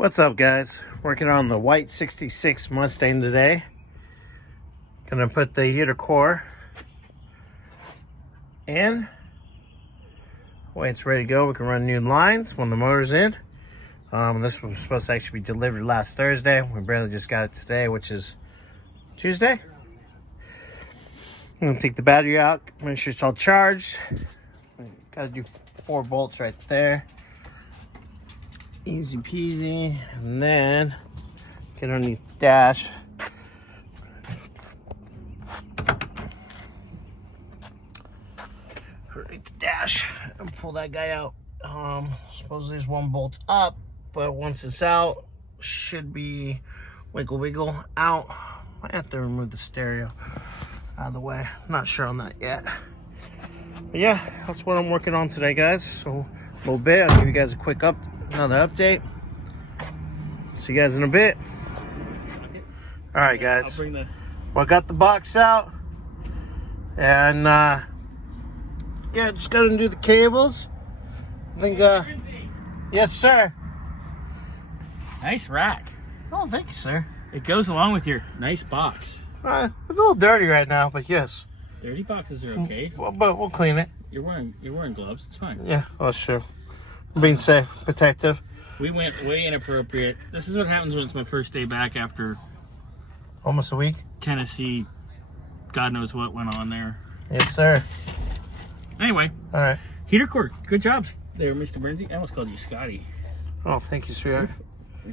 What's up, guys? Working on the white 66 Mustang today. Gonna put the heater core in. When it's ready to go, we can run new lines when the motor's in. This was supposed to actually be delivered last Thursday. We barely just got it today, which is Tuesday. I'm gonna take the battery out, make sure it's all charged. Gotta do 4 bolts right there. Easy peasy. And then get underneath the dash. Underneath the dash and pull that guy out. Supposedly there's 1 bolt up, but once it's out, should be wiggle out. Might have to remove the stereo out of the way. Not sure on that yet. But yeah, that's what I'm working on today, guys. So a little bit, I'll give you guys a quick another update. See you guys in a bit. All right, guys. I'll bring the... Well, I got the box out, and yeah, just got to do the cables. I think, yes, sir. Nice rack. Oh, thank you, sir. It goes along with your nice box. It's a little dirty right now, but yes. Dirty boxes are okay. Well, but we'll clean it. You're wearing gloves. It's fine. Yeah, that's true. Being safe, protective. We went way inappropriate. This is what happens when it's my first day back after Almost a week. Tennessee. God knows what went on there. Yes, sir. Anyway. All right. Heater core. Good jobs there, Mr. Bernsey. I almost called you Scotty. Oh, thank you, sweetheart.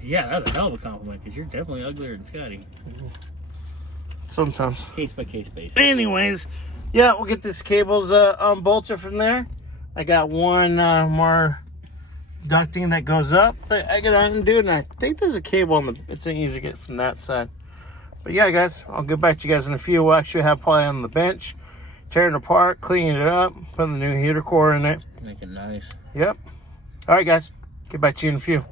Yeah, that was a hell of a compliment because you're definitely uglier than Scotty. Sometimes. Case by case basis. Anyways, yeah, we'll get this cables unbolted from there. I got one more ducting that goes up that I gotta undo, and I think there's a cable on the. It's easy to get from that side. But yeah, guys, I'll get back to you guys in a few. We'll actually have probably on the bench, tearing it apart, cleaning it up, putting the new heater core in it. Make it nice. Yep. All right, guys, get back to you in a few.